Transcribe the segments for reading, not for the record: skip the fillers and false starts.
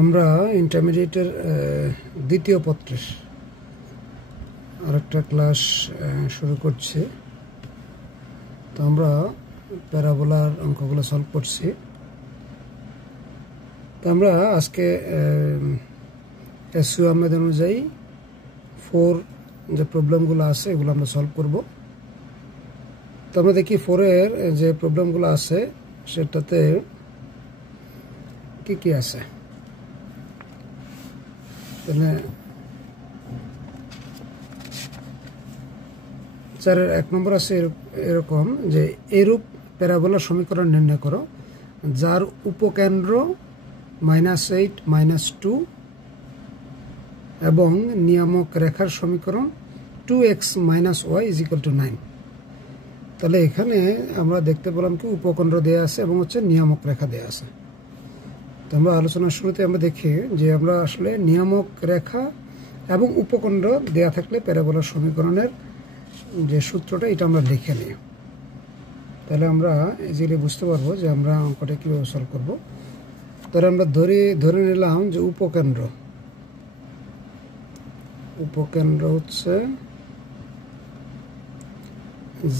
আমরা ইন্টারমিডিয়েটের দ্বিতীয় পত্রের আরেকটা ক্লাস শুরু করছি। তো আমরা প্যারাবোলার অঙ্কগুলো সলভ করছি। তো আমরা আজকে এসইউ আহমেদ অনুযায়ী 4 যে প্রবলেমগুলো আছে এগুলো আমরা সলভ করব। তো আমরা দেখি 4-এর যে প্রবলেমগুলো আছে সেটাতে কি কি আছে। তাহলে 4-এর 1 নম্বর আছে এরকম যে এরূপ প্যারাবোলার সমীকরণ নির্ণয় করো যার উপকেন্দ্র -8 -2 এবং নিয়ামক রেখার সমীকরণ 2x - y = 9। তাহলে এখানে আমরা দেখতে পেলাম কি উপকেন্দ্র দেয়া আছে এবং হচ্ছে নিয়ামক রেখা দেয়া আছে। তো আমরা আলোচনার শুরুতে আমরা দেখি যে আমরা আসলে নিয়ামক রেখা এবং উপকেন্দ্র দেয়া থাকলে প্যারাবোলার সমীকরণের যে সূত্রটা এটা আমরা লিখে নিই। তাহলে আমরা ইজিলি বুঝতে পারবো যে আমরা অঙ্কটা কীভাবে সলভ করব। তাহলে আমরা ধরে নিলাম যে উপকেন্দ্র হচ্ছে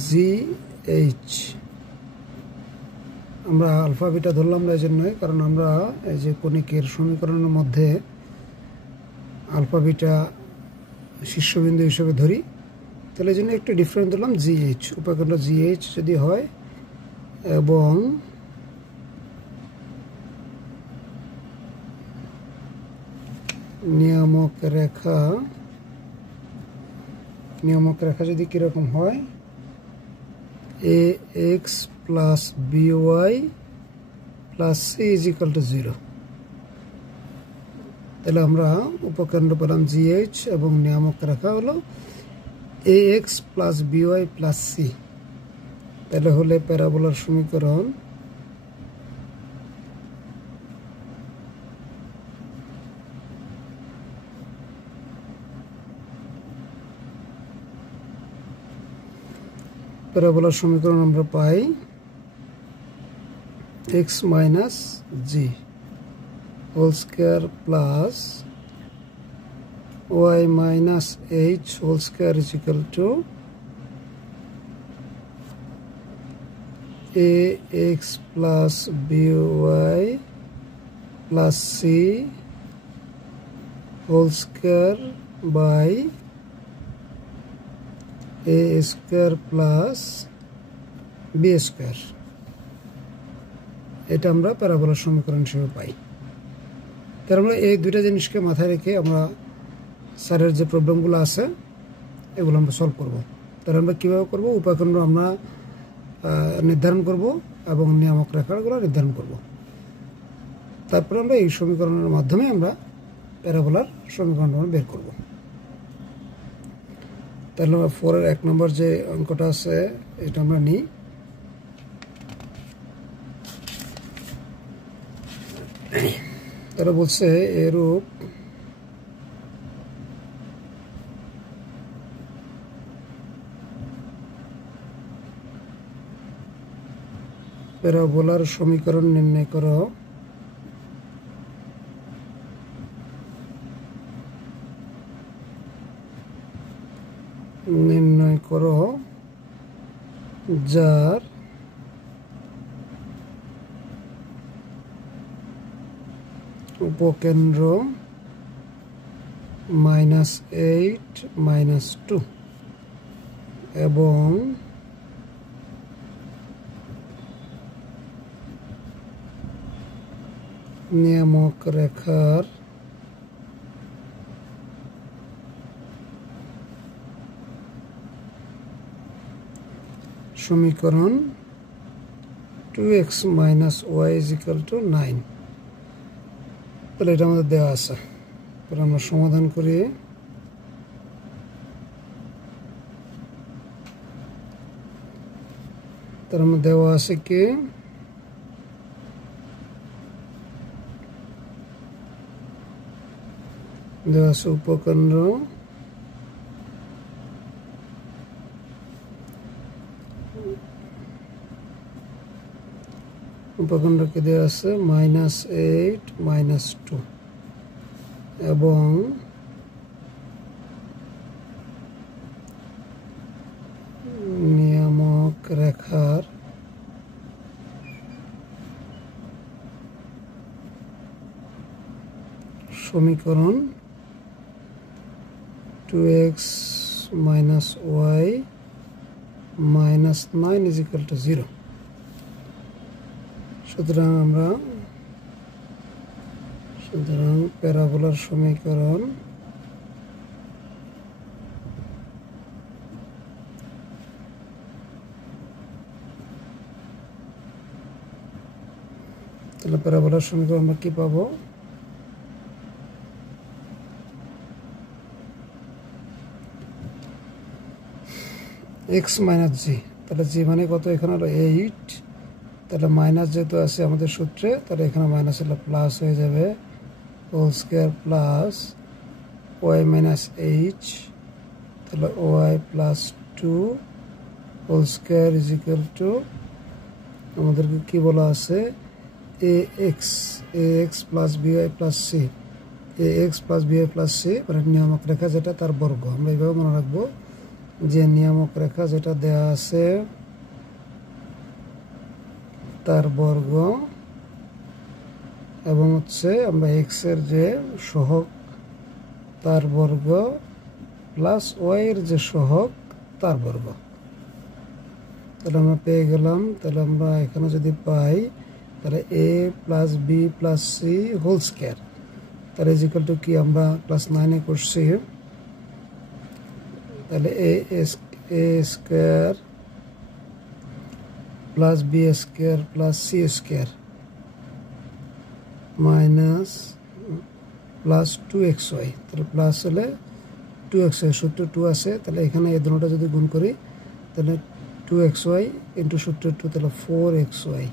GH। আমরা আলফা বিটা ধরলাম না এই জন্যই, কারণ আমরা এই যে কণিকের সমীকরণের মধ্যে আলফা বিটা শীর্ষবিন্দু হিসেবে ধরি। তাহলে এই জন্য একটু ডিফারেন্ট ধরলাম GH। উপকেন্দ্র GH যদি হয় এবং নিয়ামক রেখা যদি কিরকম হয় ax + by + c = 0। তাহলে আমরা উপকেন্দ্র পেলাম GH এবং নিয়ামক রেখা হলো ax + by + c। তাহলে হলে প্যারাবোলার সমীকরণ আমরা পাই x - g whole square plus y - h whole square = ax + by + c whole square by a square plus b square. এটা আমরা প্যারাবোলার সমীকরণ হিসেবে পাই। তার আমরা এই দুইটা জিনিসকে মাথায় রেখে আমরা স্যারের যে প্রবলেমগুলো আছে এগুলো আমরা সলভ করব। তাহলে আমরা কীভাবে করব, উপকেন্দ্র আমরা নির্ধারণ করব এবং নিয়ামক রেখাগুলো নির্ধারণ করব। তারপরে আমরা এই সমীকরণের মাধ্যমে আমরা প্যারাবোলার সমীকরণ বের করব। তাহলে আমরা 4-এর 1 নম্বর যে অঙ্কটা আছে এটা আমরা নিই। তারা বলছে এরূপ প্যারাবোলার সমীকরণ নির্ণয় করো যার উপকেন্দ্র -8 - 2 এবং নিয়ামক রেখার সমীকরণ 2x - y = 9। তাহলে এটা আমাদের দেওয়া আছে। তাহলে আমরা সমাধান করি। তার আমরা দেওয়া আছে কি দেওয়া আছে উপকেন্দ্র উপকেন্দ্রকে দেওয়া আছে -8 - 2 এবং নিয়ামক রেখার সমীকরণ 2x minus y minus 9 is equal to 0. সুতরাং প্যারাবোলার সমীকরণ তাহলে প্যারাবোলার সমীকরণ আমরা কি পাবো? x minus g, তাহলে g মানে কত? এখানে হলো 8, তাহলে মাইনাস যেহেতু আছে আমাদের সূত্রে, তাহলে এখানে মাইনাস হলে প্লাস হয়ে যাবে, whole square plus y minus h, তাহলে y plus 2 whole square is equal to আমাদেরকে কি বলা আছে? ax plus by plus c, ax plus by plus c মানে নিয়ামক রেখা যেটা তার বর্গ। আমরা এইভাবে মনে রাখবো যে নিয়ামক রেখা যেটা দেয়া আছে তার বর্গ, এবং হচ্ছে আমরা x এর যে সহগ তার বর্গ প্লাস y এর যে সহগ তার বর্গ। তাহলে আমরা পেয়ে গেলাম। তাহলে আমরা এখানে যদি পাই তাহলে a plus b plus c whole square, তাহলে ইজ ইকুয়াল টু কি আমরা ক্লাস 9 করছি, তাহলে a square plus b square plus c square minus plus 2xy, তাহলে প্লাস হলে 2xy, সূত্র 2 আছে, তাহলে এখানে এই দুটোটা যদি গুণ করি তাহলে 2xy ইন্টু সূত্র 2, তাহলে 4xy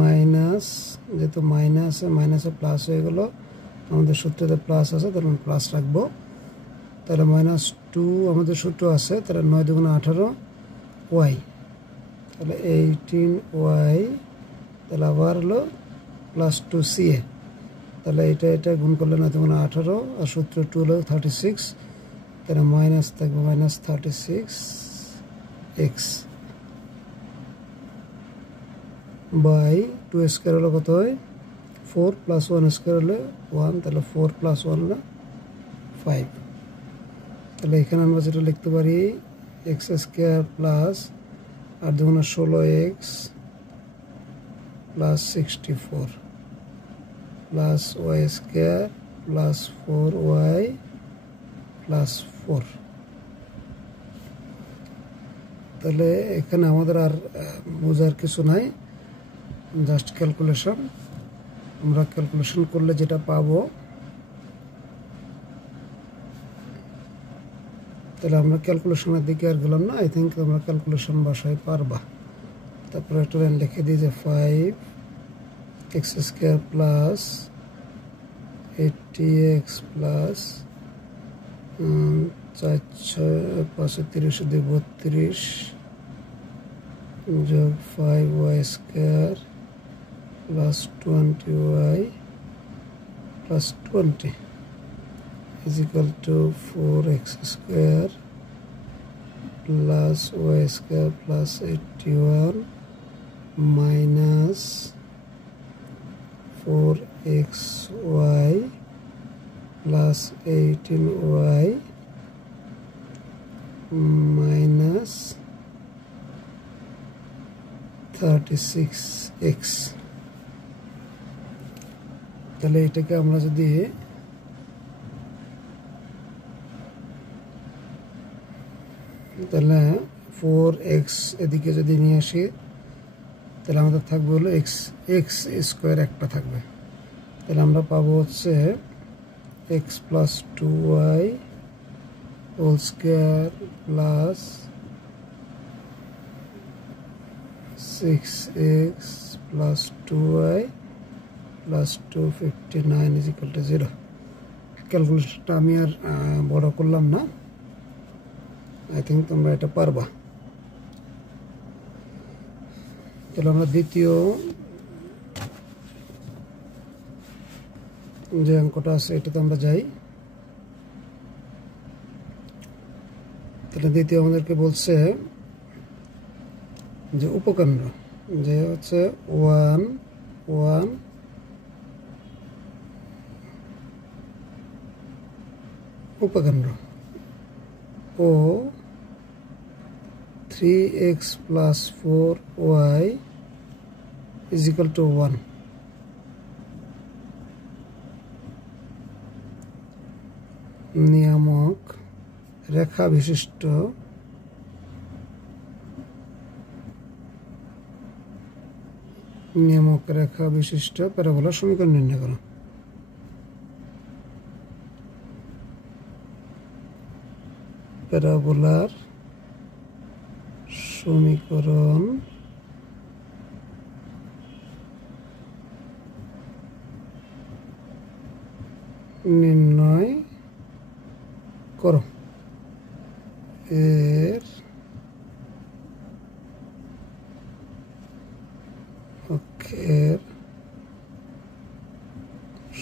মাইনাস, যেহেতু মাইনাসে প্লাস হয়ে গেল, আমাদের সূত্রতে প্লাস আছে তাহলে আমরা প্লাস রাখবো। তাহলে মাইনাস 2 আমাদের সূত্র আছে, তাহলে 9 দুগুণে 18 y, তাহলে 18y, তাহলে আবার হলো প্লাস 2ca, তাহলে এটা গুণ করলে 9 দুগুণে 18 আর সূত্র 2 হলো 36, তাহলে মাইনাস থাকবে মাইনাস 36x বাই 2 স্কয়ার হলো কত হয়? 4 প্লাস 1 স্কয়ার হলে 1, তাহলে 4 প্লাস 1 হলো 5। তাহলে এখানে আমরা যেটা লিখতে পারি x স্কয়ার প্লাস 8 দুগুণে 16x plus 64 plus y square plus 4y plus 4। তাহলে এখানে আমাদের আর বোঝার কিছু নাই, জাস্ট ক্যালকুলেশন। আমরা ক্যালকুলেশন করলে যেটা পাবো, তাহলে আমরা ক্যালকুলেশনের দিকে আর গেলাম না, আই থিঙ্ক তোমরা ক্যালকুলেশন বাসায় পারবা। তারপরে একটা লাইন লিখে দিই যে 5x square plus 80x plus 4×5=32 যোগ 5y square plus 20y plus 20 is equal to 4x square plus y square plus 81 minus 4xy plus 18y minus 36x। তাহলে এটাকে আমরা যদি তাহলে 4x এদিকে যদি নিয়ে আসি তাহলে আমাদের থাকবে হলো x স্কয়ার একটা থাকবে, তাহলে আমরা পাবো হচ্ছে x plus 2y whole square plus 6x plus 2y plus 259 is equal to 0। ক্যালকুলেশনটা আমি আর বড় করলাম না, আই থিঙ্ক তোমরা এটা পারবা। তাহলে আমরা দ্বিতীয় যে অঙ্কটা আছে এটাতে আমরা যাই। তাহলে দ্বিতীয় আমাদেরকে বলছে যে উপকেন্দ্র, যে হচ্ছে 1 1 উপকেন্দ্র ও 3x plus 4y is equal to 1 নিয়ামক রেখা বিশিষ্ট প্যারাবোলার সমীকরণ নির্ণয় করো। প্যারাবোলার সমীকরণ নির্ণয় করো। এর অক্ষের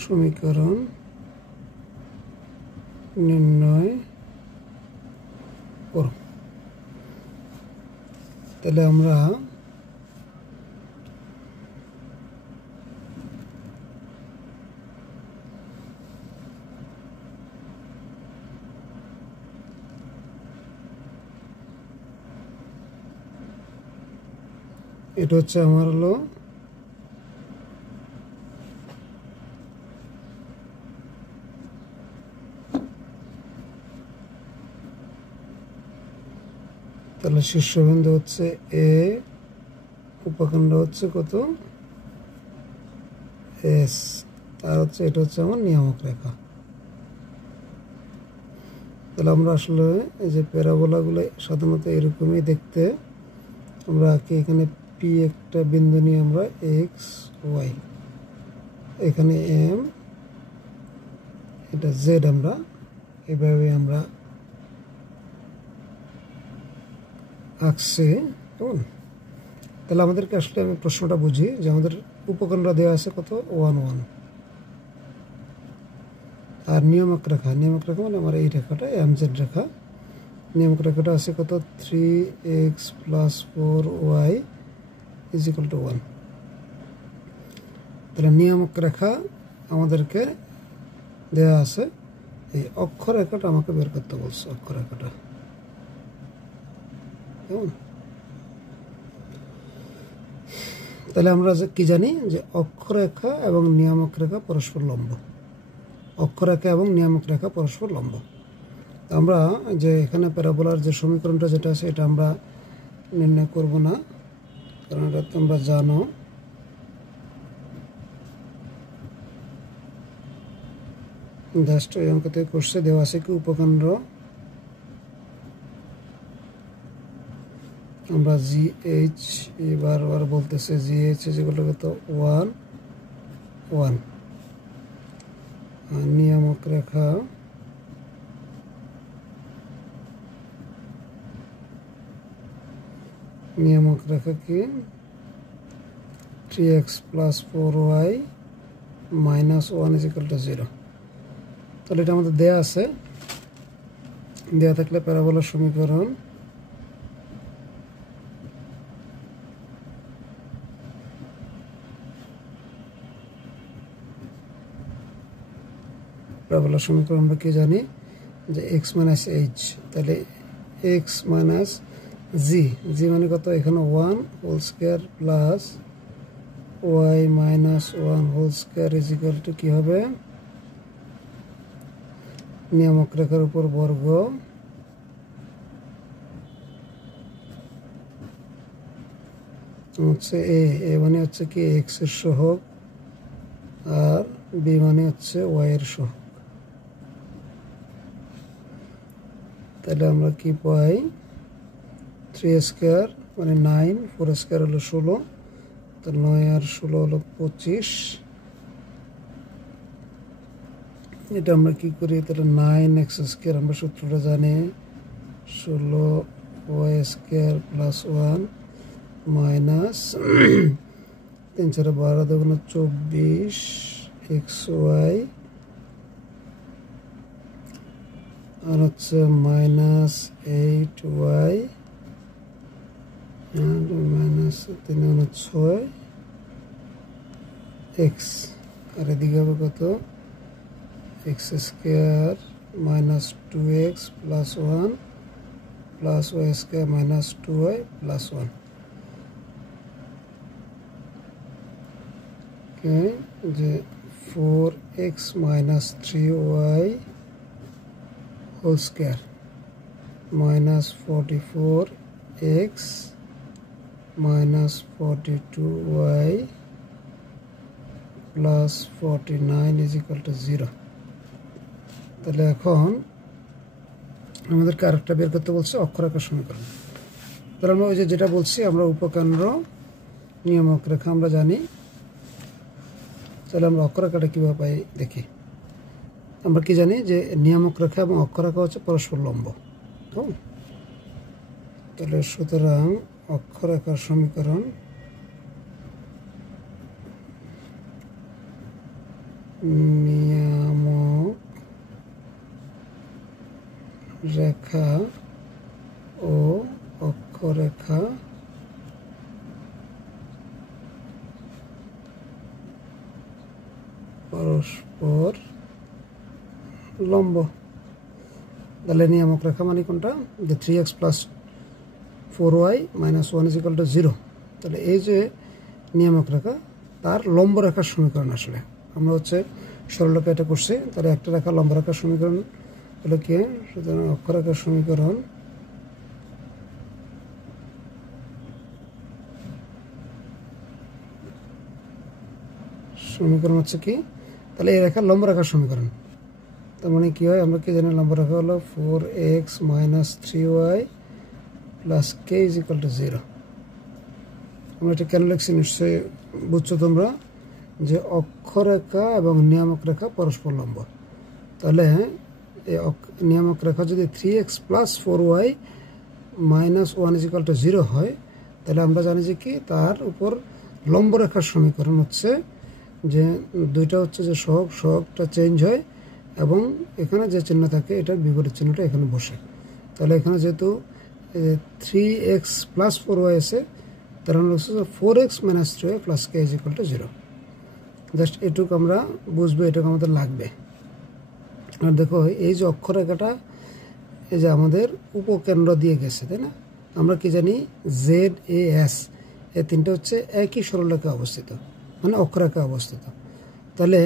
সমীকরণ নির্ণয় করো। তাহলে আমরা এটা হচ্ছে আমার হলো তাহলে শীর্ষবিন্দু হচ্ছে এ, উপকেন্দ্র হচ্ছে কত এস, আর হচ্ছে এটা হচ্ছে আমার নিয়ামক রেখা। তাহলে আমরা আসলে এই যে প্যারাবোলাগুলো সাধারণত এরকমই দেখতে, আমরা এখানে পি একটা বিন্দু নিয়ে আমরা এক্স ওয়াই, এখানে এম, এটা জেড, আমরা এইভাবে আমরা আঁকছি। কেমন? তাহলে আমাদেরকে আসলে আমি প্রশ্নটা বুঝি যে আমাদের উপকেন্দ্র দেওয়া আছে কত 1 1, আর নিয়ামক রেখা মানে আমার এই রেখাটা এমজেড রেখা, নিয়ামক রেখাটা আছে কত 3x plus 4y is equal to 1। তাহলে নিয়ামক রেখা আমাদেরকে দেওয়া আছে, এই অক্ষরেখাটা আমাকে বের করতে বলছে, অক্ষরেখাটা। কেমন? তাহলে আমরা কি জানি যে অক্ষরেখা এবং নিয়ামক রেখা পরস্পর লম্ব, অক্ষরেখা এবং নিয়ামক রেখা পরস্পর লম্ব। আমরা যে এখানে প্যারাবোলার যে সমীকরণটা যেটা আছে এটা আমরা নির্ণয় করব না, কারণ এটা তোমরা জানো। জাস্ট এই অঙ্ক থেকে কোর্সে দেওয়া আছে কি উপকেন্দ্র, আমরা জিএইচ বারবার বলতেছে, জিএইচ যেগুলো কত 1 1, আর নিয়ামক রেখা কি 3x plus 4y minus 1 is equal to 0। তাহলে এটা আমাদের দেয়া আছে, দেয়া থাকলে প্যারাবোলার সমীকরণ আমরা কি জানি যে x minus h, তাহলে x minus g মানে কত, এখানে 1 whole square plus y minus 1 whole square is equal to কি হবে, নিয়ামক রেখার উপর বর্গ হচ্ছে এ মানে হচ্ছে কি x এর সহগ, আর b মানে হচ্ছে y এর সহগ। তাহলে আমরা কি পাই, 3 স্কয়ার মানে 9, 4 স্কয়ার হলো 16, তো 9 আর 16 হলো 25। এটা আমরা কি করি, তাহলে 9x স্কয়ার আমরা সূত্রটা জানি, 16y square plus 1 minus 3 4 12 24 xy আর হচ্ছে -8y -6x, আর এদিকে হবে কত x² -2x + 1 + y² -2y + 1, যে 4x - 3y² -44x - 42y + 49 = 0। তাহলে এখন আমাদেরকে আরেকটা বের করতে বলছে অক্ষরেখার সমীকরণ। তাহলে আমরা ওই যেটা বলছি আমরা উপকেন্দ্র নিয়ামক রেখা আমরা জানি। তাহলে আমরা অক্ষরেখাটা কীভাবে পাই দেখি। আমরা কি জানি যে নিয়ামক রেখা এবং অক্ষরেখা হচ্ছে পরস্পর লম্ব। তাহলে সুতরাং অক্ষরেখার সমীকরণ নিয়ামক রেখা ও অক্ষরেখা পরস্পর লম্ব। তাহলে নিয়ামক রেখা মানে কোনটা, যে 3x + 4y - 1 = 0। তাহলে এই যে নিয়ামক রেখা তার লম্ব রেখার সমীকরণ আসলে আমরা হচ্ছে সরলরেখা এটা করছি। তাহলে একটা রেখা লম্ব রেখার সমীকরণ হলো কি, সুতরাং অক্ষরেখার সমীকরণ হচ্ছে কি, তাহলে এই রেখা লম্ব রেখার সমীকরণ। তার মানে কি হয়, আমরা কি জানি লম্ব রেখা হলো 4x - 3y + k = 0। আমরা এটা কেন লিখছি নিশ্চয়ই বুঝছো তোমরা, যে অক্ষরেখা এবং নিয়ামক রেখা পরস্পর লম্ব। তাহলে এই নিয়ামক রেখা যদি 3x + 4y - 1 = 0 হয়, তাহলে আমরা জানি যে কি তার উপর লম্ব রেখার সমীকরণ হচ্ছে যে দুইটা হচ্ছে যে সহগটা চেঞ্জ হয় এবং এখানে যে চিহ্ন থাকে এটার বিপরীত চিহ্নটা এখানে বসে। তাহলে এখানে যেহেতু 3x + 4y আছে, তার মানে হচ্ছে 4x - 3y + k = 0। জাস্ট এটুকু আমরা বুঝবো, এটুকু আমাদের লাগবে। আর দেখো এই যে অক্ষরেখাটা এই যে আমাদের উপকেন্দ্র দিয়ে গেছে, তাই না? আমরা কি জানি ZAS এই তিনটা হচ্ছে একই সরলরেখায় অবস্থিত, মানে অক্ষরেখায় অবস্থিত। তাহলে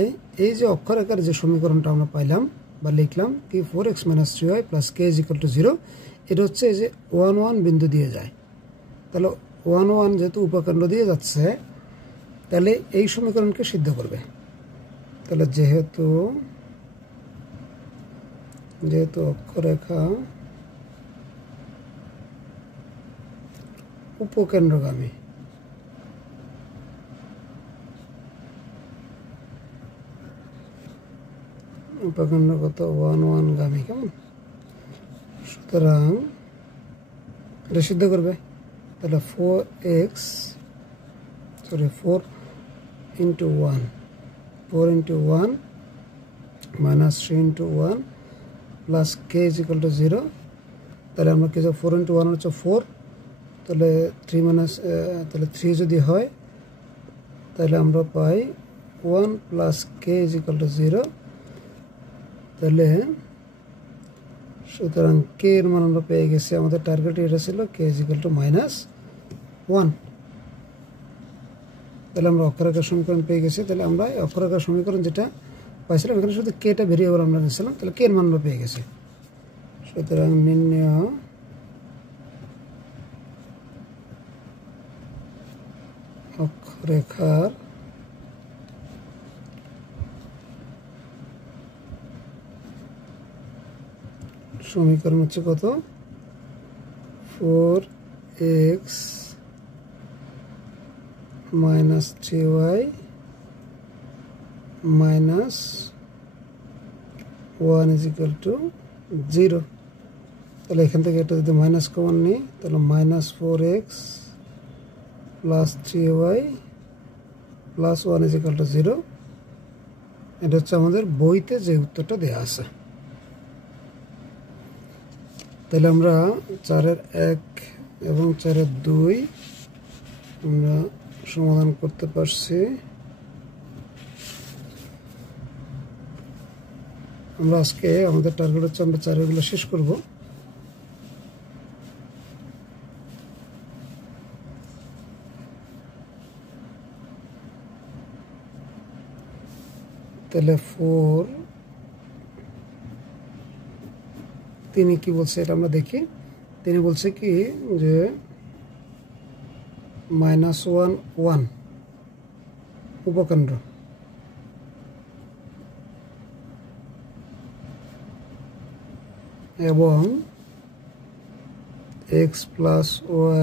এই যে অক্ষরেখার যে সমীকরণটা আমরা পাইলাম বা লিখলাম কি 4x - 3y + k = 0, এটা হচ্ছে যে 1 1 বিন্দু দিয়ে যায়। তাহলে 1 1 যেহেতু উপকেন্দ্র দিয়ে যাচ্ছে, তাহলে এই সমীকরণকে সিদ্ধ করবে। তাহলে যেহেতু অক্ষরেখা উপকেন্দ্রগামী, উপকেন্দ্রগত 1 1 গামী, কেমন? সুতরাং এটা সিদ্ধ করবে। তাহলে 4 × 1 4 × 1 - 3 × 1 + k = 0। তাহলে আমরা কি, 4 × 1 হচ্ছে 4, তাহলে 3 যদি হয় তাহলে আমরা পাই 1 + k = 0। তাহলে সুতরাং k এর মান আমরা পেয়ে গেছি, আমাদের টার্গেট এটা ছিল k = -1। তাহলে আমরা অক্ষরেখার সমীকরণ পেয়ে গেছি। তাহলে আমরা অক্ষরেখার সমীকরণ যেটা পাইছিলাম এখানে শুধু kটা ভেরিয়েবল আমরা নিয়েছিলাম, তাহলে k এর মান আমরা পেয়ে গেছি। সুতরাং নির্ণয় অক্ষরেখার সমীকরণ হচ্ছে কত, 4x - 3y - 1 = 0। তাহলে এখান থেকে এটা যদি মাইনাস কমন নিই, তাহলে -4x + 3y + 1 = 0। এটা হচ্ছে আমাদের বইতে যে উত্তরটা দেওয়া আছে। তাহলে আমরা 4-এর 1 এবং 4-এর 2 আমরা সমাধান করতে পারছি। আমরা আজকে আমাদের টার্গেট হচ্ছে আমরা 4-এরগুলো শেষ করব। তাহলে 4 তিনি কি বলছে এটা আমরা দেখি। তিনি বলছে কি যে -1 1 উপকেন্দ্র এবং x +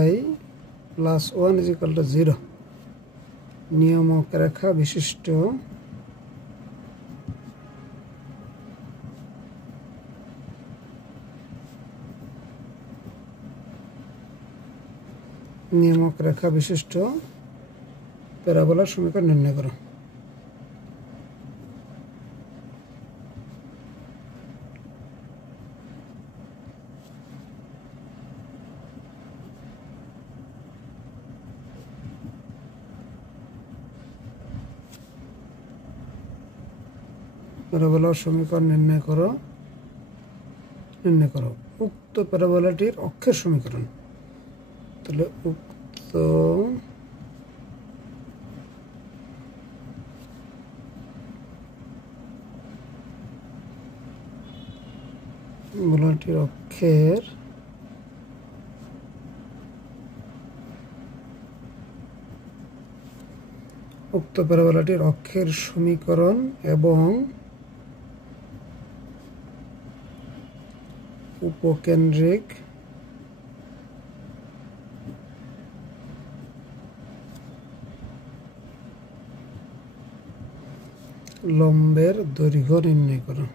y + 1 = 0 নিয়ামক রেখা বিশিষ্ট প্যারাবোলার সমীকরণ নির্ণয় করো। প্যারাবোলার সমীকরণ নির্ণয় করো। উক্ত প্যারাবোলাটির অক্ষের সমীকরণ। তাহলে উক্ত প্যারাবোলাটির অক্ষের সমীকরণ এবং উপকেন্দ্রিক লম্বের দৈর্ঘ্য নির্ণয় করো।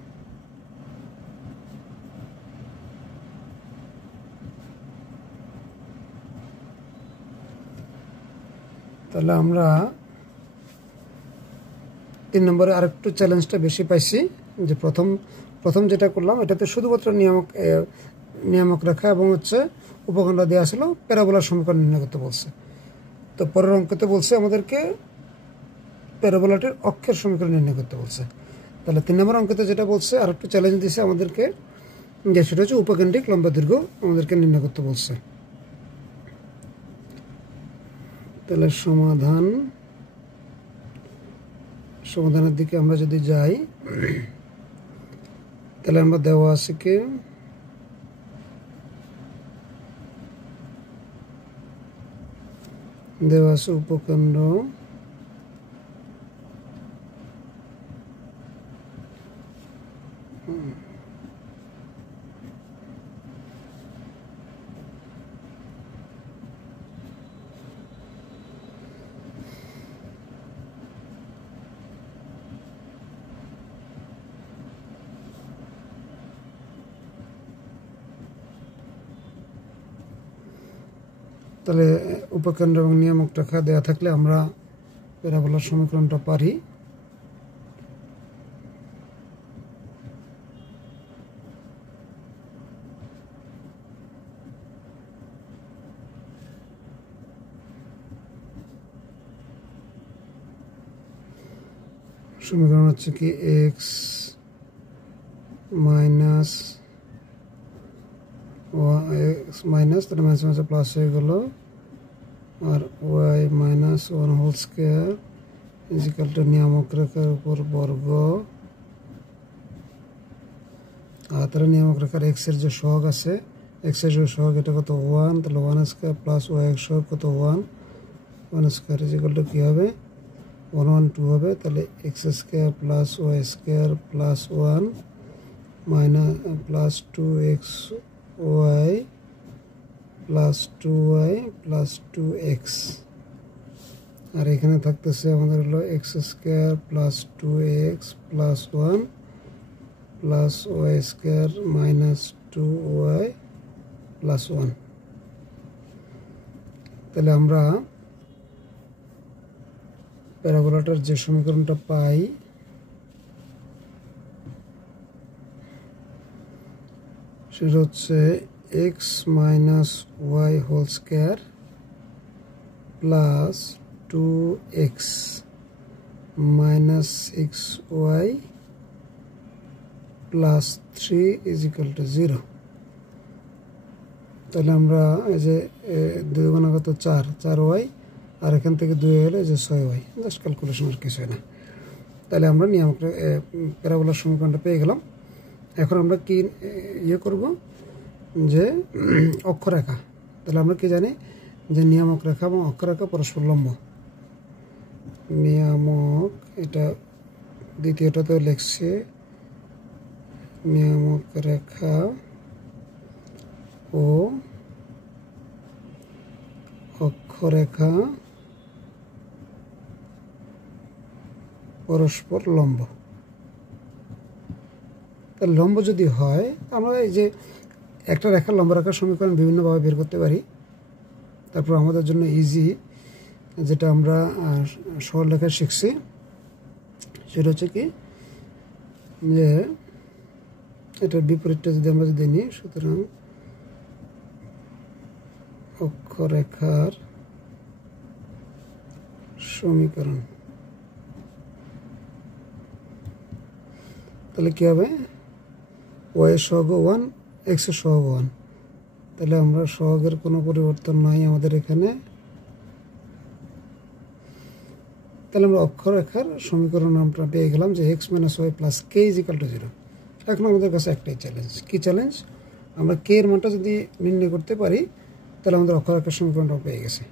তাহলে আমরা 3 নম্বরে আরেকটু চ্যালেঞ্জটা বেশি পাইছি যে প্রথম যেটা করলাম এটাতে শুধুমাত্র নিয়ামক রেখা এবং হচ্ছে উপকেন্দ্র দেওয়া ছিল, প্যারাবোলার সমীকরণ নির্ণয় করতে বলছে। তো পরের অঙ্কতে বলছে আমাদেরকে প্যারাবোলাটির অক্ষের সমীকরণ নির্ণয় করতে বলছে। তাহলে 3 নম্বর অঙ্কতে যেটা বলছে আরেকটু চ্যালেঞ্জ দিয়েছে আমাদেরকে, যে সেটা হচ্ছে উপকেন্দ্রিক লম্ব দৈর্ঘ্য আমাদেরকে নির্ণয় করতে বলছে। তাহলে সমাধানের দিকে আমরা যদি যাই, তাহলে আমরা দেওয়া আছে কি উপকেন্দ্র তাহলে উপকেন্দ্র এবং নিয়ামক রেখা দেওয়া থাকলে আমরা প্যারাবোলার সমীকরণটা পারি। সমীকরণ হচ্ছে কি x মাইনাস তাহলে মাঝে মাঝে প্লাস হয়ে গেল, আর y - 1 whole square is equal to নিয়ামক রেখার উপর বর্গ, আর তাহলে নিয়ামক রেখার x এর যে সহগ আছে, x এর যে সহগ এটা কত 1, তাহলে 1 স্কয়ার প্লাস y এর সহগ কত 1 স্কয়ার ইজিক্যাল টু কি হবে 1 1 2 হবে। তাহলে x square plus y square plus 1 minus plus 2xy plus 2y plus 2x, আর এখানে থাকতেছে আমাদের হলো x square plus 2x plus 1 plus y square minus 2y plus 1। তাহলে আমরা প্যারাবোলাটার যে সমীকরণটা পাই সেটা হচ্ছে x minus y whole square plus 2x minus 6y plus 3 is equal to 0। তাহলে আমরা এই যে 2 গুণ কত 4y আর এখান থেকে 2 হলে যে 6y, জাস্ট ক্যালকুলেশনের কিছু না। তাহলে আমরা নিয়ামক প্যারাবোলার সমীকরণটা পেয়ে গেলাম। এখন আমরা কি করব যে অক্ষরেখা। তাহলে আমরা কি জানি যে নিয়ামক রেখা এবং অক্ষরেখা পরস্পর লম্ব। নিয়ামক, এটা দ্বিতীয়টা তো লিখছে, নিয়ামক রেখা ও অক্ষরেখা পরস্পর লম্ব। তাহলে লম্ব যদি হয়, আমরা এই যে একটা রেখার লম্ব রেখার সমীকরণ বিভিন্নভাবে বের করতে পারি। তারপর আমাদের জন্য ইজি যেটা আমরা সরল রেখায় শিখছি সেটা হচ্ছে কি যে এটার বিপরীতটা যদি আমরা যদি নিই, সুতরাং অক্ষরেখার সমীকরণ, তাহলে কি হবে ওয়াই এর সহগ 1, এক্স এর সহগ 1। তাহলে আমরা সহগের কোনো পরিবর্তন নাই আমাদের এখানে। তাহলে আমরা অক্ষরেখার সমীকরণ আমরা পেয়ে গেলাম যে x minus Y plus k is equal to 0। এখন আমাদের কাছে একটাই চ্যালেঞ্জ। কি চ্যালেঞ্জ? আমরা কে এর মানটা যদি নির্ণয় করতে পারি তাহলে আমাদের অক্ষরেখার সমীকরণটা পেয়ে গেছে।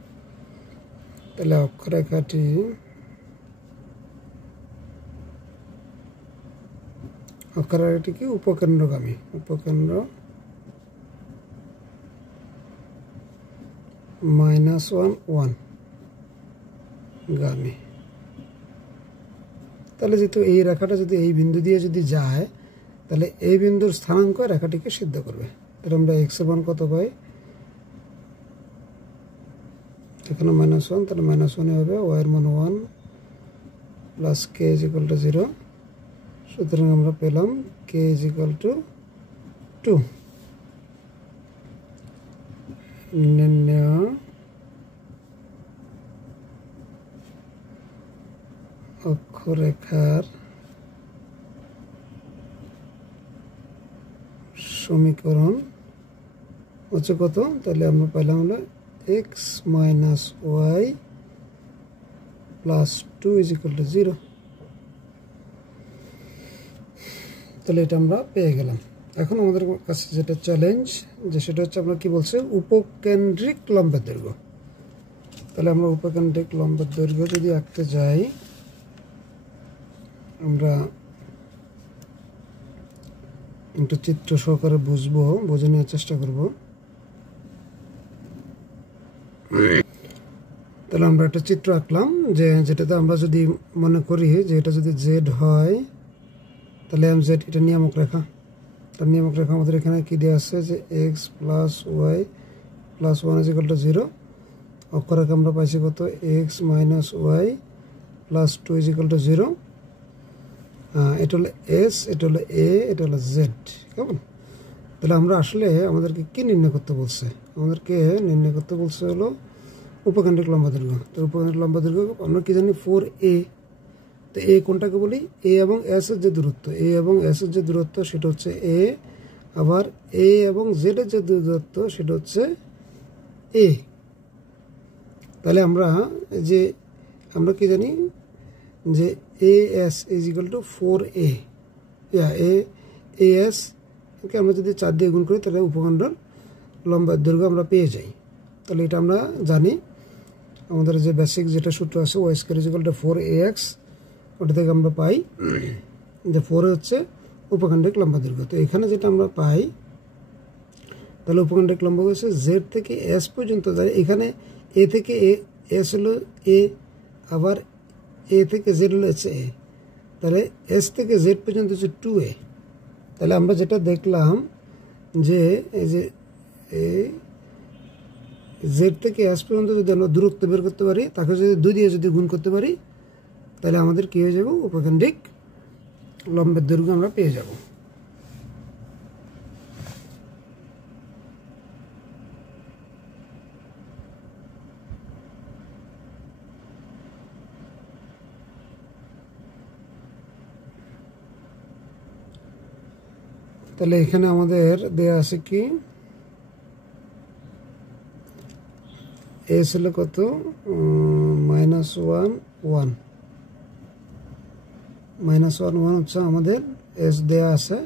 তাহলে অক্ষরেখাটি কি উপকেন্দ্রগামী, উপকেন্দ্র -1 1 গামী। তাহলে যেহেতু এই রেখাটা যদি এই বিন্দু দিয়ে যদি যায়, তাহলে এই বিন্দুর স্থানাঙ্ক রেখাটিকে সিদ্ধ করবে। তাহলে আমরা এক্স এর মান কত পাই, এখানে -1, তাহলে -1 হবে, ওয়াই এর মান 1 plus k is equal to 0। সুতরাং আমরা পেলাম কে ইজ ইকুয়াল টু 2। নির্ণয় অক্ষরেখার সমীকরণ হচ্ছে কত? তাহলে আমরা পেলাম হলো x minus Y plus 2 is equal to 0। তাহলে এটা আমরা পেয়ে গেলাম। এখন আমাদের কাছে যেটা চ্যালেঞ্জ, যে সেটা হচ্ছে আমরা কি বলছে, উপকেন্দ্রিক লম্বের দৈর্ঘ্য। তাহলে আমরা উপকেন্দ্রিক লম্বের দৈর্ঘ্য যদি আঁকতে যাই, আমরা একটু চিত্র সহকারে বুঝবো, বুঝে নেওয়ার চেষ্টা করব। তাহলে আমরা একটা চিত্র আঁকলাম, যে যেটাতে আমরা যদি মনে করি যে এটা যদি জেড হয়, তাহলে এম জেড এটা নিয়ামক রেখা। তার নিয়ামক রেখা আমাদের এখানে কি দেওয়া আছে যে x plus y plus 1 is equal to 0। অক্ষরেখা আমরা পাইছি কত, x minus Y plus 2 is equal to 0। এটা হলো এস, এটা হলো এ, এটা হলো জেড। কেমন? তাহলে আমরা আসলে আমাদেরকে কি নির্ণয় করতে বলছে? আমাদেরকে নির্ণয় করতে বলছে হলো উপকেন্দ্রিক লম্বা দৈর্ঘ্য। তো উপকেন্দ্রিক লম্বা দৈর্ঘ্য আমরা কি জানি 4a। তো এ কোনটাকে বলি? এ এবং এস এর যে দূরত্ব, এ এবং এস এর যে দূরত্ব সেটা হচ্ছে এ, আবার এ এবং জেড এর যে দূরত্ব সেটা হচ্ছে এ। তাহলে আমরা কি জানি যে A S is equal two 4a। A S K আমরা যদি 4 দিয়ে গুণ করি তাহলে উপকেন্দ্রের লম্বা দৈর্ঘ্য আমরা পেয়ে যাই। তাহলে এটা আমরা জানি, আমাদের যে বেসিক যেটা সূত্র আছে y square is equal to 4ax, ওটা থেকে আমরা পাই যে 4 হচ্ছে উপকেন্দ্রিক লম্বা দৈর্ঘ্য। তো এখানে যেটা আমরা পাই, তাহলে উপকেন্দ্রিক লম্বা হচ্ছে জেড থেকে এস পর্যন্ত যায়। এখানে এ থেকে এস হলো এ, আবার এ থেকে জেড হলো হচ্ছে এ। তাহলে এস থেকে জেড পর্যন্ত হচ্ছে 2a। তাহলে আমরা যেটা দেখলাম যে এই যে জেড থেকে এস পর্যন্ত যদি আমরা দূরত্ব বের করতে পারি, তাকে যদি 2 দিয়ে যদি গুণ করতে পারি, তাহলে আমাদের কি হয়ে যাবে, উপকেন্দ্রিক লম্বের দৈর্ঘ্য আমরা পেয়ে যাব। তাহলে এখানে আমাদের দেয়া আছে কি এস হলো কত -1 1 -1 1 হচ্ছে আমাদের এস দেয়া আছে।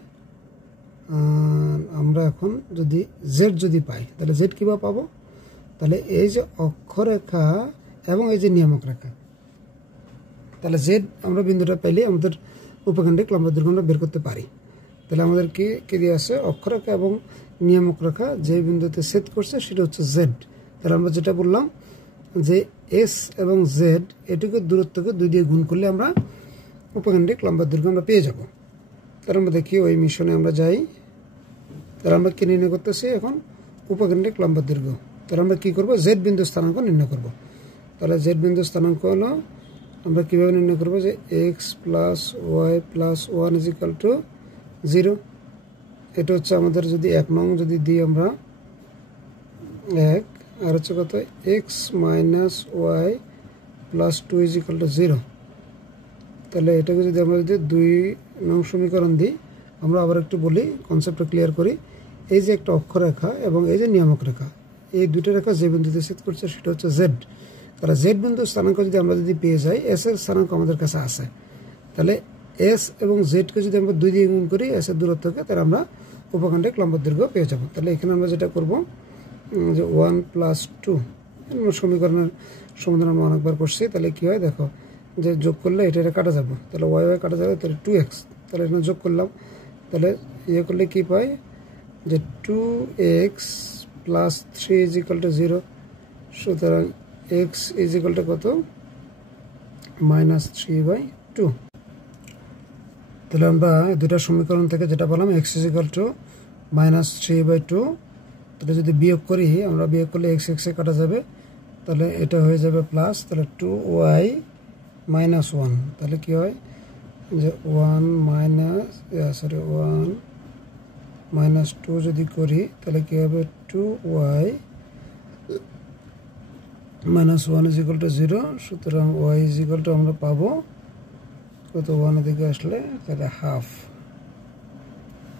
আমরা এখন যদি জেড যদি পাই তাহলে জেড কিভাবে পাবো, তাহলে এই যে অক্ষরেখা এবং এই যে নিয়ামক রেখা, তাহলে জেড আমরা বিন্দুটা পাইলে আমাদের উপকেন্দ্রিক লম্ব দৈর্ঘ্য আমরা বের করতে পারি। তাহলে আমাদের কি দিয়ে আছে অক্ষরেখা এবং নিয়ামক রেখা যে বিন্দুতে ছেদ করছে সেটা হচ্ছে জেড। তাহলে আমরা যেটা বললাম যে এস এবং জেড এটুকু দূরত্বকে 2 দিয়ে গুণ করলে আমরা উপকেন্দ্রিক লম্ব দৈর্ঘ্য আমরা পেয়ে যাব। তাহলে আমরা দেখি ওই মিশনে আমরা যাই। তাহলে আমরা কি নির্ণয় করতেছি এখন উপকেন্দ্রিক লম্ব দৈর্ঘ্য। তাহলে আমরা কি করব জেড বিন্দু স্থানাঙ্ক নির্ণয় করব। তাহলে জেড বিন্দু স্থানাঙ্ক হলো আমরা কিভাবে নির্ণয় করব যে x + y + 1 = 0। এটা হচ্ছে আমাদের যদি 1 নং যদি দিই আমরা 1 আর হচ্ছে কত x - y + 2 = 0। তাহলে এটাকে যদি আমরা 2 নং সমীকরণ দিই, আমরা আবার একটু বলি কনসেপ্টটা ক্লিয়ার করি। এই যে একটা অক্ষরেখা এবং এই যে নিয়ামক রেখা, এই দুটো রেখা যে বিন্দুতে ছেদ করছে সেটা হচ্ছে জেড। তাহলে জেড বিন্দুর স্থানাঙ্ক যদি আমরা পেয়ে যাই, এস এর স্থানাঙ্ক আমাদের কাছে আছে, তাহলে এস এবং জেডকে যদি আমরা 2 দিয়ে গুণ করি এস এর দূরত্বকে, তাহলে আমরা উপকেন্দ্রিক লম্ব দৈর্ঘ্য পেয়ে যাব। তাহলে এখানে আমরা যেটা করব যে 1 + 2 সমীকরণের সমাধান আমরা অনেকবার করছি। তাহলে কি হয় দেখো যে যোগ করলে এটা কাটা যাবে, তাহলে ওয়াই ওয়াই কাটা যাবে, তাহলে 2x। তাহলে এখানে যোগ করলাম, তাহলে ইয়ে করলে কি পাই যে 2x + 3 = 0। সুতরাং x = কত -3/2। তাহলে আমরা দুটা সমীকরণ থেকে যেটা পেলাম x = -3/2, তাহলে যদি বিয়োগ করি আমরা বিয়োগ করলে x x এ কাটা যাবে, তাহলে এটা হয়ে যাবে প্লাস, তাহলে 2y - 1। তাহলে কি হয় যে 1 - 2 যদি করি তাহলে কি হবে 2y - 1 = 0। সুতরাং y = আমরা পাবো কত 1 এদিকে আসলে তাহলে হাফ।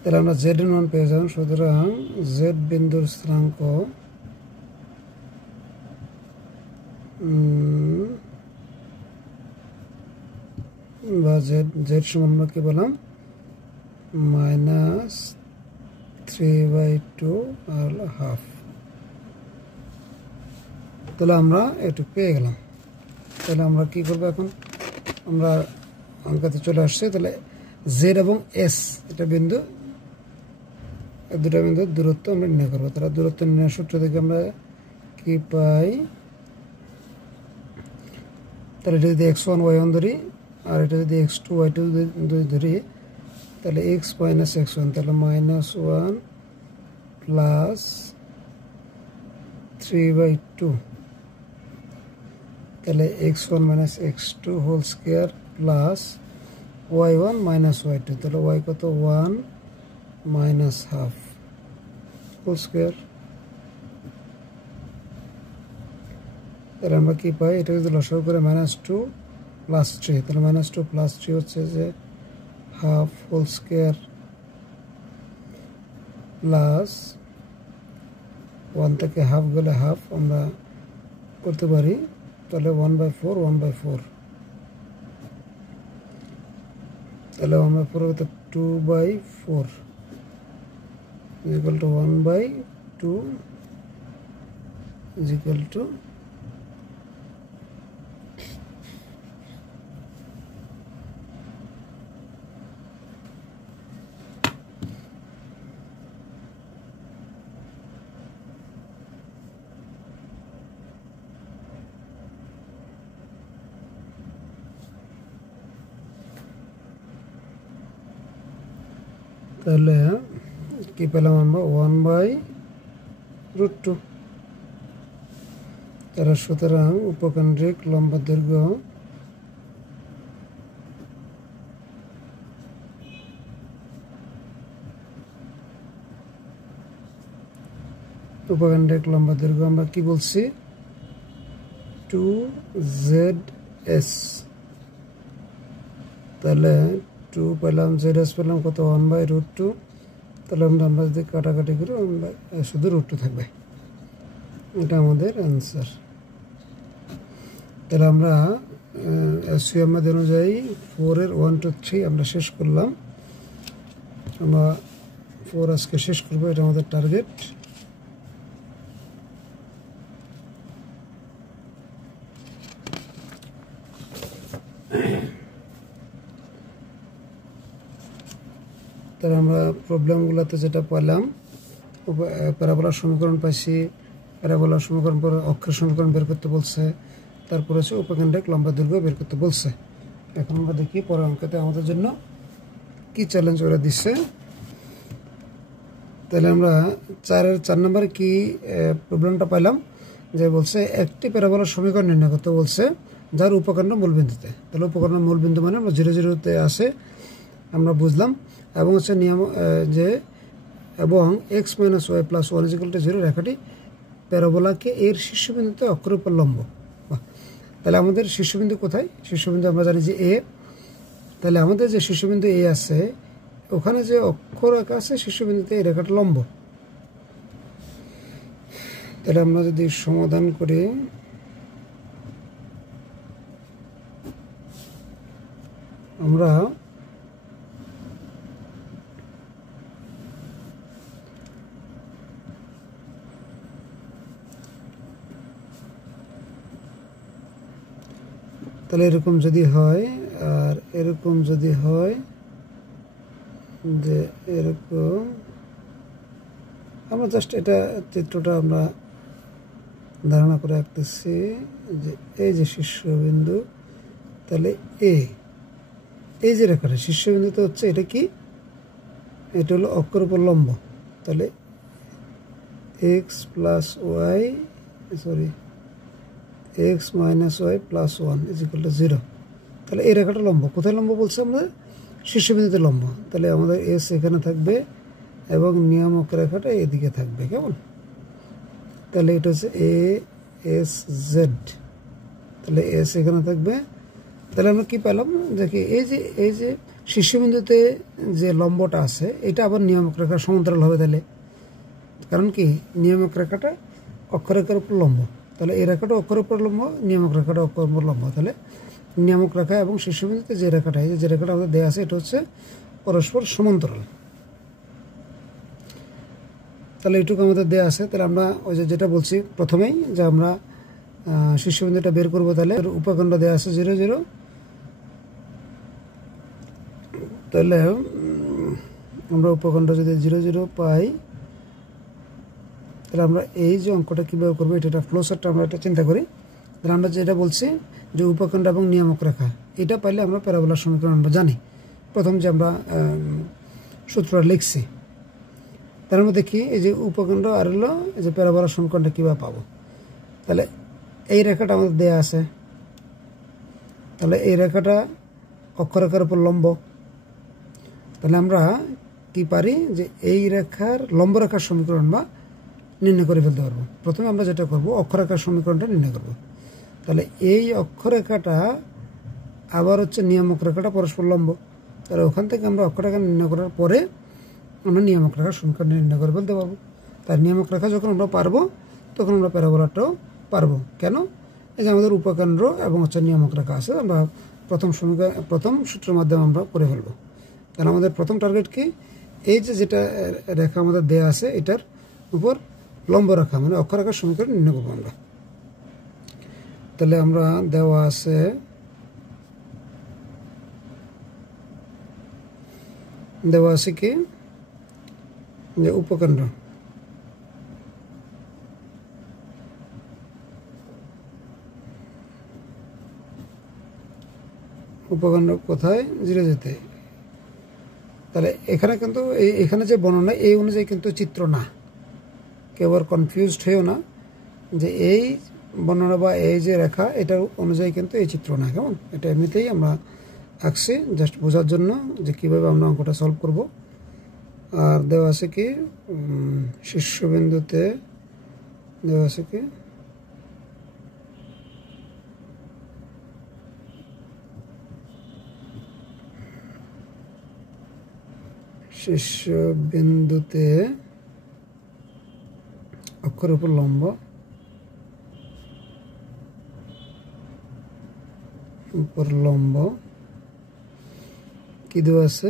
তাহলে আমরা জেড এর মান পেয়ে যাব। সুতরাং জেড বিন্দুর স্থানাঙ্ক বা জেড সমান আমরা কি বললাম -3/2 আর হাফ। তাহলে আমরা এটুকু পেয়ে গেলাম। তাহলে আমরা কি করবো এখন, আমরা অঙ্কতে চলে আসছে। তাহলে জেড এবং এস এটা বিন্দু, দুটা বিন্দুর দূরত্ব আমরা নির্ণয় করবো। তাহলে দূরত্ব নির্ণয়ের সূত্র থেকে আমরা কি পাই, তাহলে এটা যদি x1 y1 ধরি আর এটা যদি x2 y2 ধরি, তাহলে x - x1, তাহলে -1 + 3/2, তাহলে x1 - x2 whole square plus y1 - y2, তাহলে y কত 1 - হাফ হোল স্কয়ার। তাহলে আমরা কি পাই, এটা যদি লসাগু করে -2 + 3, তাহলে -2 + 3 হচ্ছে যে হাফ হোল স্কয়ার প্লাস 1 থেকে হাফ গেলে হাফ আমরা করতে পারি, তাহলে 1/4 1/4, তাহলে 1/4 হতে 2/4 = 1/2 = তাহলে কি পেলাম আমরা 1/√2। তাহলে সুতরাং উপকেন্দ্রিক লম্ব দৈর্ঘ্য আমরা কি বলছি 2zs। তাহলে 2 পেলাম, zs পেলাম কত 1/√2, তাহলে আমরা যদি কাটাকাটি করি আমরা শুধু √2 থাকবে, এটা আমাদের অ্যান্সার। তাহলে আমরা এসইএমএড অনুযায়ী 4 এর 1 2 3 আমরা শেষ করলাম। আমরা 4 আজকে শেষ করবো, এটা আমাদের টার্গেট। তাহলে আমরা প্রবলেমগুলোতে যেটা পেলাম, প্যারাবোলার সমীকরণ পাইছি, প্যারাবোলার সমীকরণ পরে অক্ষের সমীকরণ বের করতে বলছে, তারপর হচ্ছে উপকেন্দ্রিক লম্বা দৈর্ঘ্য বের করতে বলছে। এখন আমরা দেখি পরের অঙ্কতে আমাদের জন্য কি চ্যালেঞ্জ ওরা দিচ্ছে। তাহলে আমরা 4 নম্বরে কি প্রবলেমটা পাইলাম, যে বলছে একটি প্যারাবোলার সমীকরণ নির্ণয় করতে বলছে যার উপকেন্দ্র মূলবিন্দুতে। তাহলে উপকেন্দ্র মূলবিন্দু মানে আমরা 0 0-তে আসে আমরা বুঝলাম, এবং হচ্ছে নিয়ম যে এবং x - y + 1 = 0 রেখাটি প্যারাবোলাকে এর শীর্ষবিন্দুতে অক্ষের উপর লম্ব। তাহলে আমাদের শীর্ষবিন্দু কোথায়? শীর্ষবিন্দু আমরা জানি যে a। তাহলে আমাদের যে শীর্ষবিন্দু a আছে, ওখানে যে অক্ষরেখা আছে শীর্ষবিন্দুতে এই রেখাটা লম্ব। তাহলে আমরা যদি সমাধান করি, আমরা তাহলে এরকম যদি হয় আর এরকম যদি হয়, যে এরকম, আমরা জাস্ট এটা চিত্রটা আমরা ধারণা করে রাখতেছি যে এই যে শীর্ষবিন্দু, তাহলে এই যে রেখাটা শীর্ষবিন্দুতে হচ্ছে এটা কি, এটা হলো অক্ষের উপর লম্ব। তাহলে x - y + 1 = 0। তাহলে এই রেখাটা লম্ব, কোথায় লম্ব বলছে আমরা? শীর্ষবিন্দুতে লম্ব। তাহলে আমাদের s এখানে থাকবে এবং নিয়ামক রেখাটা এদিকে থাকবে, কেমন? তাহলে এটা হচ্ছে ASZ। তাহলে s এখানে থাকবে। তাহলে আমরা কি পেলাম, দেখি এই যে শীর্ষবিন্দুতে যে লম্বটা আছে এটা আবার নিয়ামক রেখার সমান্তরাল হবে। তাহলে কারণ কি, নিয়ামক রেখাটা অক্ষরেখার উপর লম্ব, তাহলে এই রেখাটা অক্ষরের উপর লম্ব, নিয়ামক রেখাটা অক্ষরের উপর লম্ব। তাহলে নিয়ামক রেখা এবং শীর্ষবিন্দুতে যে রেখাটা আমাদের দেওয়া আছে এটা হচ্ছে পরস্পর সমান্তরাল। তাহলে এইটুকু আমাদের দেওয়া আছে। তাহলে আমরা ওই যেটা বলছি প্রথমেই, যে আমরা শীর্ষবিন্দুটা বের করবো। তাহলে উপকেন্দ্র দেওয়া আছে 0 0। তাহলে আমরা উপকেন্দ্র যদি 0 0 পাই, তাহলে আমরা এই যে অঙ্কটা কীভাবে করবো, এটা ফ্লো চার্টটা আমরা এটা চিন্তা করি। তাহলে আমরা যেটা বলছি যে উপকেন্দ্র এবং নিয়ামক রেখা, এটা পাইলে আমরা প্যারাবোলার সমীকরণ আমরা জানি। প্রথম যে আমরা সূত্রটা লিখছি, তার মধ্যে দেখি এই যে উপকেন্দ্র আর হলো এই যে প্যারাবোলার সমীকরণটা কীভাবে পাবো। তাহলে এই রেখাটা আমাদের দেয়া আছে, তাহলে এই রেখাটা অক্ষরেখার উপর লম্ব। তাহলে আমরা কি পারি, যে এই রেখার লম্ব রেখার সমীকরণ বা নির্ণয় করে ফেলতে পারবো। প্রথমে আমরা যেটা করব, অক্ষরেখার সমীকরণটা নির্ণয় করব। তাহলে এই অক্ষরেখাটা আবার হচ্ছে নিয়ামক রেখাটা পরস্পর লম্ব। তাহলে ওখান থেকে আমরা অক্ষরেখা নির্ণয় করার পরে আমরা নিয়ামক রেখার সমীকরণ নির্ণয় করে ফেলতে পারবো। তার নিয়ামক রেখা যখন আমরা পারবো, তখন আমরা প্যারাবোলাটাও পারবো। কেন? এই যে আমাদের উপকেন্দ্র এবং হচ্ছে নিয়ামক রেখা আছে, আমরা প্রথম সূত্রের মাধ্যমে আমরা করে ফেলবো। তাহলে আমাদের প্রথম টার্গেট কি, এই যে যেটা রেখা আমাদের দেয়া আছে এটার উপর লম্ব রেখা মানে অক্ষরেখার সমীকরণ নির্ণয় করবো আমরা। তাহলে আমরা দেওয়া আছে কি, যে উপকেন্দ্র কোথায়, 0 যেতে। তাহলে এখানে কিন্তু এখানে যে বর্ণনা এই অনুযায়ী কিন্তু চিত্র না, কেউ আর কনফিউজড হয়েও না যে এই বর্ণনা বা এই যে রেখা এটার অনুযায়ী কিন্তু এই চিত্র না, কেমন? এটা এমনিতেই আমরা আঁকছি জাস্ট বোঝার জন্য যে কীভাবে আমরা অঙ্কটা সলভ করব। আর দেওয়া আছে কি, শীর্ষবিন্দুতে দেওয়া আছে কি, শীর্ষ বিন্দুতে অক্ষরের উপর লম্ব কি দেওয়া আছে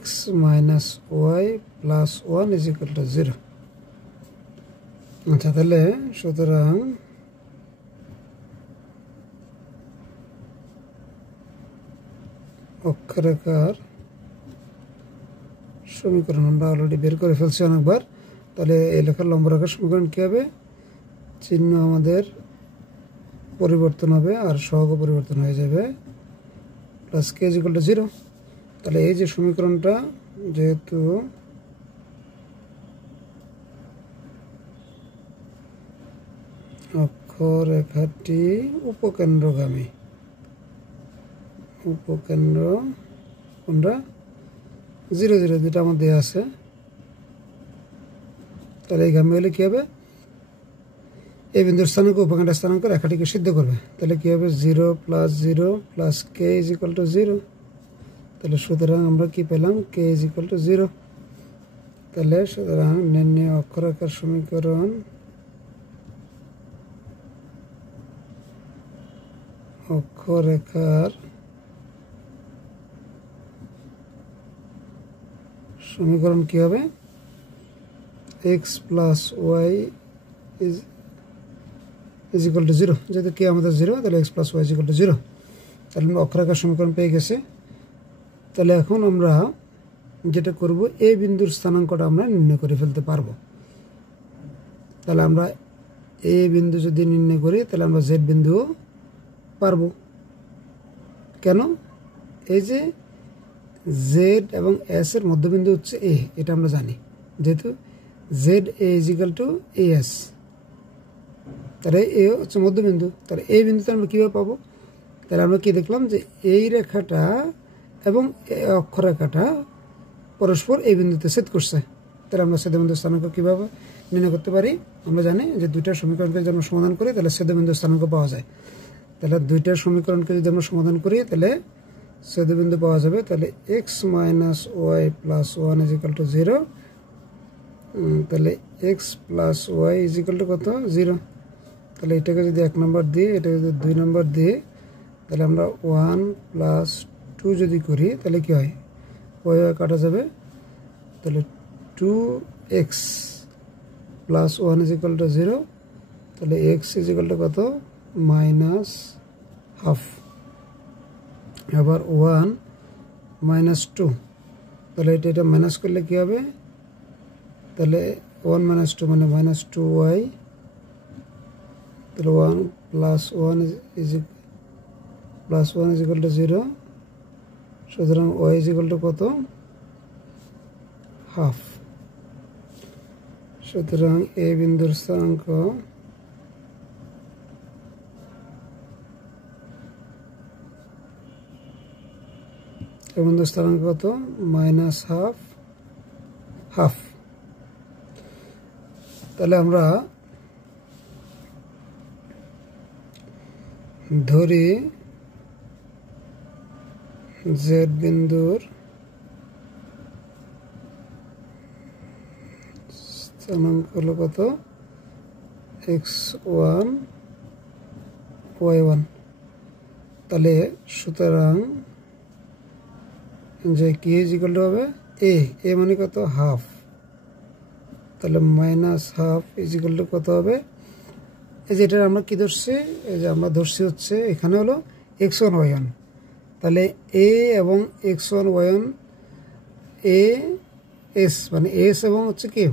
x minus Y plus 1 is equal to 0। আচ্ছা, তাহলে সুতরাং অক্ষরেখার সমীকরণ আমরা অলরেডি বের করে ফেলছি অনেকবার। তাহলে এই লেখার লম্ব রেখার সমীকরণ কী হবে? চিহ্ন আমাদের পরিবর্তন হবে আর সহগ পরিবর্তন হয়ে যাবে, plus k is equal to 0। তাহলে এই যে সমীকরণটা, যেহেতু অক্ষরেখাটি উপকেন্দ্রগামী, উপকেন্দ্র কোনটা 0 0 দুটা আমার দেওয়া আছে, তাহলে এই গামী হলে কী হবে? এই বিন্দুর স্থানাঙ্ক উপকেন্দ্র স্থানাঙ্ক রেখাটিকে সিদ্ধ করবে। তাহলে কী হবে? 0 plus 0 plus k is equal to 0। তাহলে সুতরাং আমরা কি পেলাম? কে ইজ ইকুয়াল টু 0। তাহলে সুতরাং নির্ণয় অক্ষরেখার সমীকরণ অক্ষরেখার সমীকরণ কি হবে? x plus y is equal to 0। যেহেতু কে আমাদের 0, তাহলে x plus y is equal to 0। তাহলে আমরা অক্ষরেখার সমীকরণ পেয়ে গেছি। তাহলে এখন আমরা যেটা করব, এই বিন্দুর স্থানাঙ্কটা আমরা নির্ণয় করে ফেলতে পারবো। তাহলে আমরা এই বিন্দু যদি নির্ণয় করি, তাহলে আমরা জেড বিন্দু পারবো। কেন? এই যে জেড এবং এস এর মধ্যবিন্দু হচ্ছে এ, এটা আমরা জানি, যেহেতু Z A is equal two A S, তাহলে এ হচ্ছে মধ্যবিন্দু। তাহলে এই বিন্দুতে আমরা কীভাবে পাবো? তাহলে আমরা কি দেখলাম যে এই রেখাটা এবং অক্ষরেখাটা পরস্পর এই বিন্দুতে ছেদ করছে। তাহলে আমরা ছেদবিন্দুর স্থানাঙ্ক কীভাবে নির্ণয় করতে পারি? আমরা জানি যে দুইটা সমীকরণকে যদি আমরা সমাধান করি, তাহলে ছেদবিন্দুর স্থানাঙ্ক পাওয়া যায়। তাহলে দুইটা সমীকরণকে যদি আমরা সমাধান করি, তাহলে ছেদবিন্দু পাওয়া যাবে। তাহলে x minus Y plus 1 is equal to 0। তাহলে x plus y is equal to কত? 0। তাহলে এটাকে যদি 1 নম্বর দিই, এটাকে যদি 2 নম্বর দিই, তাহলে আমরা 1 প্লাস 2 যদি করি, তাহলে কি হয়? ওয়াই কাটা যাবে। তাহলে 2x plus 1 is equal to 0। তাহলে এক্স ইজ ইকুয়াল টু কত? Minus half. আবার 1 মাইনাস 2, তাহলে এটা মাইনাস করলে কী হবে? তাহলে 1 মাইনাস 2 মানে মাইনাস 2y। তাহলে 1 প্লাস 1 ইজ ইকুয়াল টু 0। সুতরাং y ইজ ইকুয়াল টু কত? হাফ। সুতরাং এই বিন্দুর স্থানাঙ্ক বিন্দুর স্থানাঙ্ক কত? Minus half. তাহলে আমরা ধরি জেড বিন্দুর স্থানাঙ্ক হলো কত? x1 y1। তাহলে সুতরাং যে কি ইজ ইকুয়াল টু হবে এ মানে কত? হাফ। তাহলে minus half is equal to কত হবে? এই যে এটা আমরা কি ধরছি? এই যে আমরা ধরছি হচ্ছে এখানে হলো x1 y1। তাহলে এ এবং x1 y1 এ এস মানে এস এবং হচ্ছে কি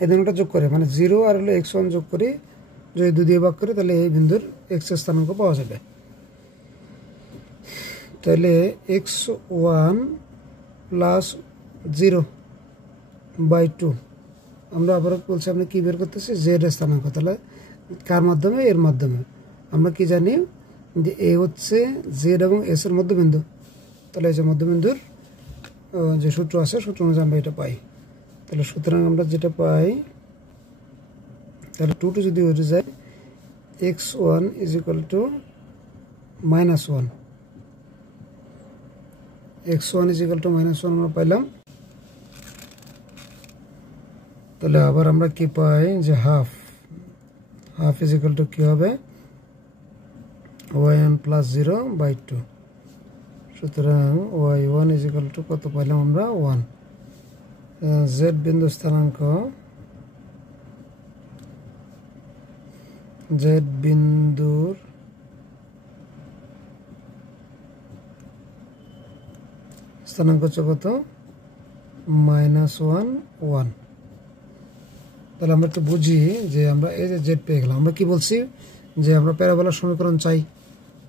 এই দুটোটা যোগ করে, মানে 0 আর হলো x1 যোগ করি, যদি 2 দিয়ে ভাগ করি, তাহলে এই বিন্দুর x এর স্থানাঙ্ক পাওয়া যাবে। তাহলে x1 প্লাস 0/2। আমরা আবার বলছি, আপনি কি বের করতেছি? জেড এর স্থানাঙ্ক। তাহলে কার মাধ্যমে? এর মাধ্যমে। আমরা কি জানি যে এ হচ্ছে জেড এবং এস এর মধ্যবিন্দু। তাহলে এই যে মধ্যবিন্দুর যে সূত্র আছে, সূত্র অনুযায়ী আমরা এটা পাই। তাহলে সুতরাং আমরা যেটা পাই, তাহলে 2 যদি উঠে যায়, x1 is equal to -1, x1 is equal to -1 আমরা পাইলাম। তাহলে আবার আমরা কি পাই যে হাফ ইজিক্যাল টু কি হবে y1 প্লাস 0/2। সুতরাং y1 ইজিক্যাল টু কত পাইলাম আমরা 1। z বিন্দু স্থানাঙ্ক z বিন্দুর স্থানাঙ্ক হচ্ছে কত -1 1। তাহলে আমরা একটু বুঝি যে আমরা এই যে জেড পেয়ে গেলাম। আমরা কি বলছি যে আমরা প্যারাবোলার সমীকরণ চাই,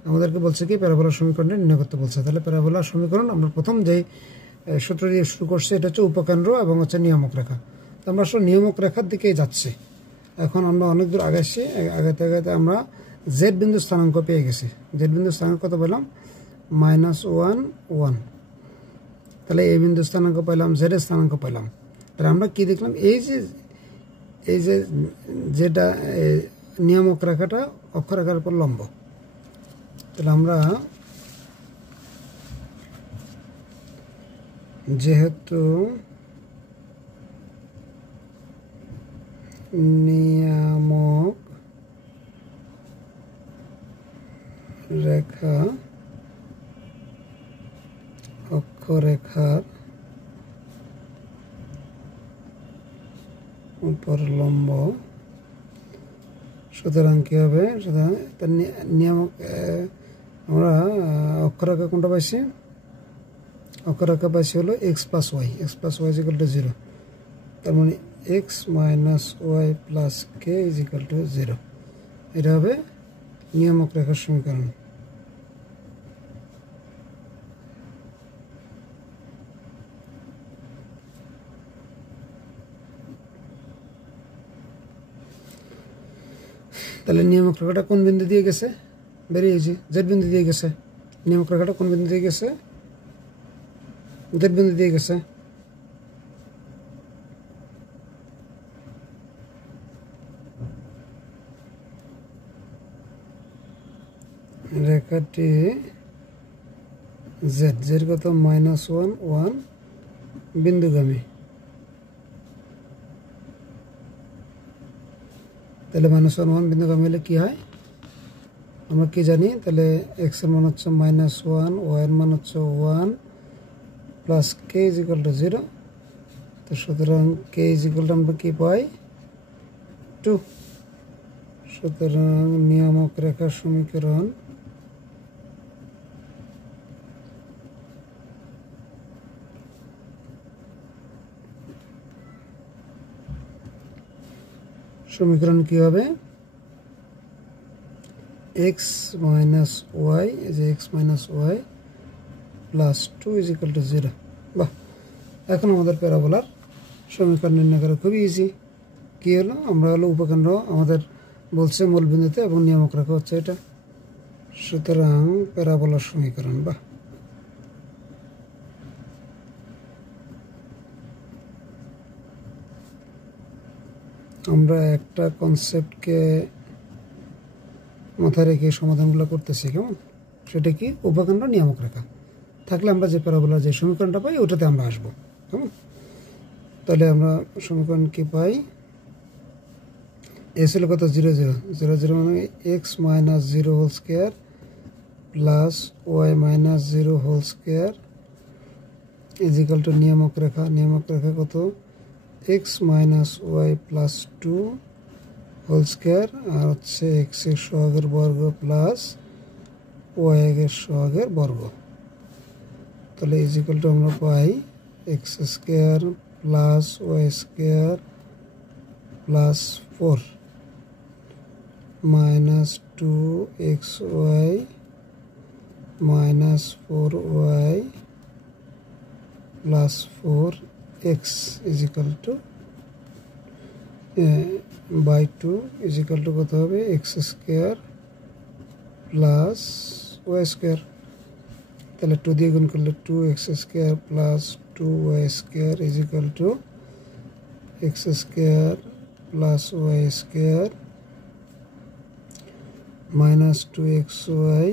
আমাদেরকে বলছে কি প্যারাবোলার সমীকরণটা নির্ণয় করতে বলছে। তাহলে প্যারাবোলার সমীকরণ আমরা প্রথম যে সূত্র দিয়ে শুরু করছি এটা হচ্ছে উপকেন্দ্র এবং হচ্ছে নিয়ামক রেখা। তো আমরা আসলে নিয়ামক রেখার দিকেই যাচ্ছি। এখন আমরা অনেক দূর আগাচ্ছি, আগাতে আগাতে আমরা জেড বিন্দু স্থানাঙ্ক পেয়ে গেছি। জেড বিন্দু স্থানাঙ্ক কত পেলাম -1 1। তাহলে এই বিন্দু স্থানাঙ্ক পাইলাম, জেড এর স্থানাঙ্ক পাইলাম। তাহলে আমরা কি দেখলাম এই যে যেটা নিয়ামক রেখাটা অক্ষরেখার উপর লম্ব। তাহলে আমরা যেহেতু নিয়ামক রেখা অক্ষরেখার উপর লম্ব, সুতরাং কি হবে, সুতরাং নিয়ামক আমরা অক্ষরেখা কোনটা পাইছি, অক্ষরেখা পাইছি হলো x plus y, x plus y is equal to 0। তার মানে x minus Y plus k is equal to 0। এটা হবে নিয়ামক রেখার সমীকরণ। তাহলে নিয়ামক রেখাটা কোন বিন্দু দিয়ে গেছে, বেরিয়েছি জেড বিন্দু দিয়ে গেছে। নিয়ামক রেখাটা কোন বিন্দু দিয়ে গেছে, জেড বিন্দু দিয়ে গেছে। রেখাটি জেড কত -1 1 বিন্দুগামী। তাহলে -1 1 বিন্দুগামী হলে কি হয় আমরা কি জানি, তাহলে x এর মান হচ্ছে -1, y এর মান হচ্ছে 1 plus k is equal to 0। তো সুতরাং কে ইজ ইকুয়াল টু আমরা কি পাই 2। সুতরাং নিয়ামক রেখার সমীকরণ কি হবে x minus y is x minus Y plus 2 is equal to 0। বাহ, এখন আমাদের প্যারাবোলার সমীকরণ নির্ণয় করা খুবই ইজি। কি হলো, আমরা হলো উপকেন্দ্র আমাদের বলছে মূলবিন্দুতে এবং নিয়ামক রেখা হচ্ছে এটা। সুতরাং প্যারাবোলার সমীকরণ, বাহ। আমরা একটা কনসেপ্টকে মাথায় রেখে সমাধানগুলো করতেছি, কেমন, সেটা কি উপকেন্দ্র নিয়ামক রেখা থাকলে আমরা যে প্যারাবোলার যে সমীকরণটা পাই ওটাতে আমরা আসবো, কেমন। তাহলে আমরা সমীকরণ কি পাই, এস হলো কত 0 0 0 0 মানে X minus 0 whole square plus Y minus 0 whole square is equal to নিয়ামক রেখা কত x minus Y plus 2 whole square আর হচ্ছে এক্স এর সহগের বর্গ প্লাস ওয়াই এর সহগের বর্গ। তাহলে ইজ ইকুয়াল টু আমরা পাই X square plus Y square plus 4 minus 2xy minus 4y plus 4x is equal to by 2 is equal to কত হবে X square plus Y square. তাহলে 2 দিয়ে গুণ করলে 2x square plus 2y square is equal to X square plus Y square minus 2xy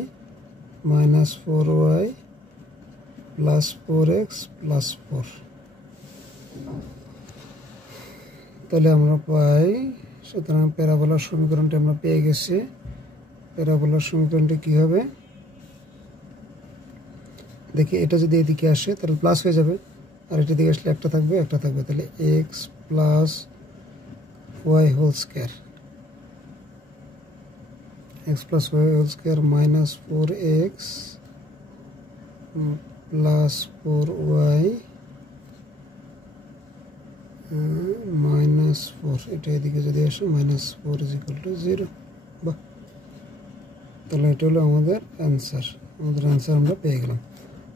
minus 4y plus 4x plus 4। তাহলে আমরা পাই, সুতরাং প্যারাবোলার সমীকরণটি আমরা পেয়ে গেছি। প্যারাবোলার সমীকরণটি কি হবে দেখি, এটা যদি এদিকে আসে তাহলে প্লাস হয়ে যাবে, আর এটা দিকে আসলে একটা থাকবে। তাহলে x plus y whole square, x plus y whole square minus 4x plus 4y minus 4, এটা এদিকে যদি আসে মাইনাস 4 ইজ ইকুয়াল টু 0। বাহ, তাহলে এটা হলো আমাদের অ্যান্সার। আমরা পেয়ে গেলাম।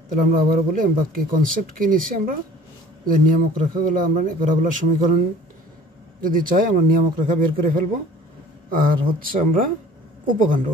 তাহলে আমরা আবার বলি, বাকি কনসেপ্ট কি নিচ্ছি আমরা, যে নিয়ামক রেখাগুলো আমরা প্যারাবোলার সমীকরণ যদি চাই আমরা নিয়ামক রেখা বের করে ফেলবো, আর হচ্ছে আমরা উপখণ্ড